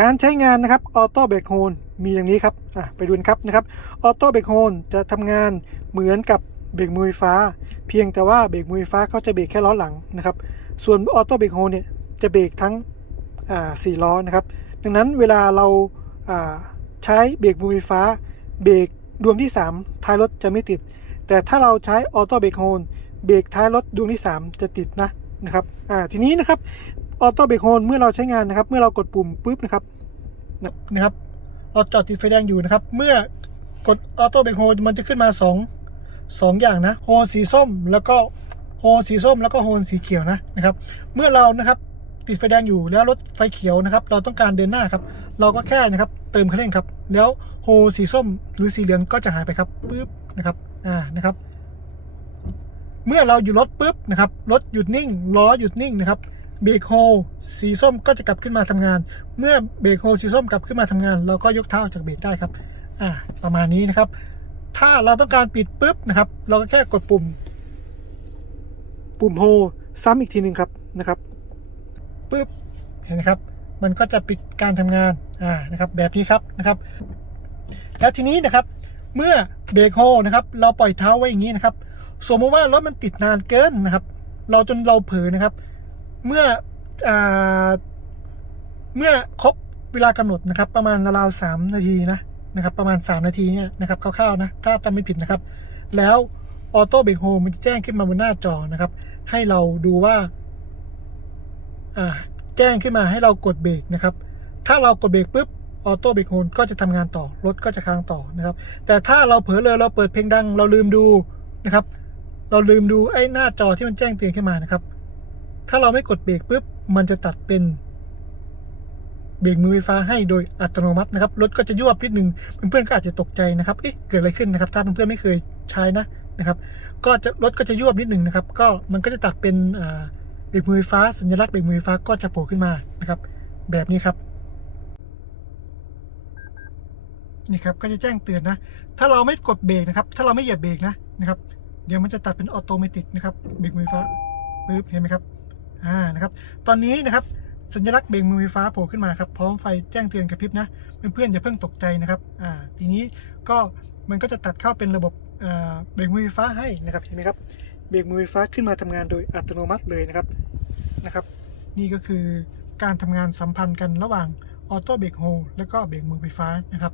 การใช้งานนะครับออโต้เบรกโฮนมีอย่างนี้ครับไปดูนครับนะครับออโต้เบรกโฮนจะทำงานเหมือนกับเบรกมือไฟฟ้า เพียงแต่ว่าเบรกมือไฟฟ้าเขาจะเบรกแค่ล้อหลังนะครับส่วนออโต้เบรกโฮนเนี่ยจะเบรกทั้งอ่าสี่ล้อนะครับดังนั้นเวลาเราอ่าใช้เบรกมือไฟฟ้า เบรกดวงที่ 3 ท้ายรถจะไม่ติด แต่ถ้าเราใช้ออโต้เบรกโฮนเบรกท้ายรถดวงที่ 3 จะติดนะนะครับอ่าทีนี้นะครับ ออโต้เบรกโฮนเมื่อเราใช้งานนะครับ เมื่อเรากดปุ่มปุ๊บนะครับนะนะครับ เราจอดติดไฟแดงอยู่นะครับ เมื่อกดออโต้เบรกโฮนมันจะขึ้นมา 2 2 อย่างนะโฮนสีส้มแล้วก็โฮนสีส้มแล้วก็โฮนสีเขียวนะนะครับ เมื่อเรานะครับติดไฟแดงอยู่แล้วรถไฟเขียวนะครับ เราต้องการเดินหน้าครับ เราก็แค่นะครับ เติมคันเร่งครับ แล้วโฮสีส้มหรือสีเหลืองก็จะหายไปครับปุ๊บนะครับอ่านะครับ เมื่อเราอยู่รถปุ๊บนะครับรถหยุดนิ่งล้อหยุดนิ่งนะครับ เบรกโฮสีส้มก็จะกลับขึ้นมาทำงาน เมื่อเบรกโฮสีส้มกลับขึ้นมาทำงาน เราก็ยกเท้าออกจากเบรกได้ครับอ่าประมาณนี้นะครับ ถ้าเราต้องการปิดปุ๊บนะครับ เราก็แค่กดปุ่ม ปุ่มโฮซ้ำอีกทีหนึ่งครับนะครับปุ๊บเห็นไหมครับ มันก็จะปิดการทำงานอ่านะครับ แบบนี้ครับนะครับ แล้วทีนี้นะครับเมื่อเบรกโฮนะครับ เราปล่อยเท้าไว้อย่างนี้นะครับ สมมติว่ารถมันติดนานเกินนะครับ เราจนเราเผลอนะครับ เมื่ออเมื่อครบเวลากำหนดนะครับ ประมาณราวสามนาทีนะนะครับ ประมาณ 3 นาทีเนี่ยนะครับคร่าวๆนะถ้าจำไม่ผิดนะครับ แล้วออโต้เบรกโฮมันจะแจ้งขึ้นมาบนหน้าจอนะครับ ให้เราดูว่าแจ้งขึ้นมาให้เรากดเบรกนะครับ ถ้าเรากดเบรกปุ๊บออโต้เบรกโฮก็จะทำงานต่อรถก็จะค้างต่อนะครับ แต่ถ้าเราเผลอเลยเราเปิดเพลงดัง เราลืมดูนะครับ เราลืมดูไอ้หน้าจอที่มันแจ้งเตือนขึ้นมานะครับ ถ้าเราไม่กดเบรกปุ๊บมันจะตัดเป็นเบรกมือไฟฟ้าให้โดยอัตโนมัตินะครับรถก็จะยวบนิดนึงเพื่อนๆก็อาจจะตกใจนะครับเอ๊ะเกิดอะไรขึ้นนะครับ ถ้าเพื่อนๆไม่เคยใช้นะนะครับ ก็จะรถก็จะยวบนิดนึงนะครับ ก็มันก็จะตัดเป็นเบรกมือไฟฟ้า สัญลักษณ์เบรกมือไฟฟ้าก็จะโผล่ขึ้นมานะครับ แบบนี้ครับนี่ครับก็จะแจ้งเตือนนะ ถ้าเราไม่กดเบรกนะครับ ถ้าเราไม่เหยียบเบรกนะนะครับ เดี๋ยวมันจะตัดเป็นออโตเมติกนะครับเบรกมือไฟฟ้าปึ๊บเห็นไหมครับ อ่านะครับตอนนี้นะครับสัญลักษณ์เบรกมือไฟฟ้าโผล่ขึ้นมาครับพร้อมไฟแจ้งเตือนกระพริบนะเพื่อนๆอย่าเพิ่งตกใจนะครับอ่าทีนี้ก็มันก็จะตัดเข้าเป็นระบบอ่าเบรกมือไฟฟ้าให้นะครับเห็นไหมครับเบรกมือไฟฟ้าขึ้นมาทำงานโดยอัตโนมัติเลยนะครับนะครับ นี่ก็คือการทำงานสัมพันธ์กันระหว่างออโต้เบรกโฮและก็เบรกมือไฟฟ้านะครับ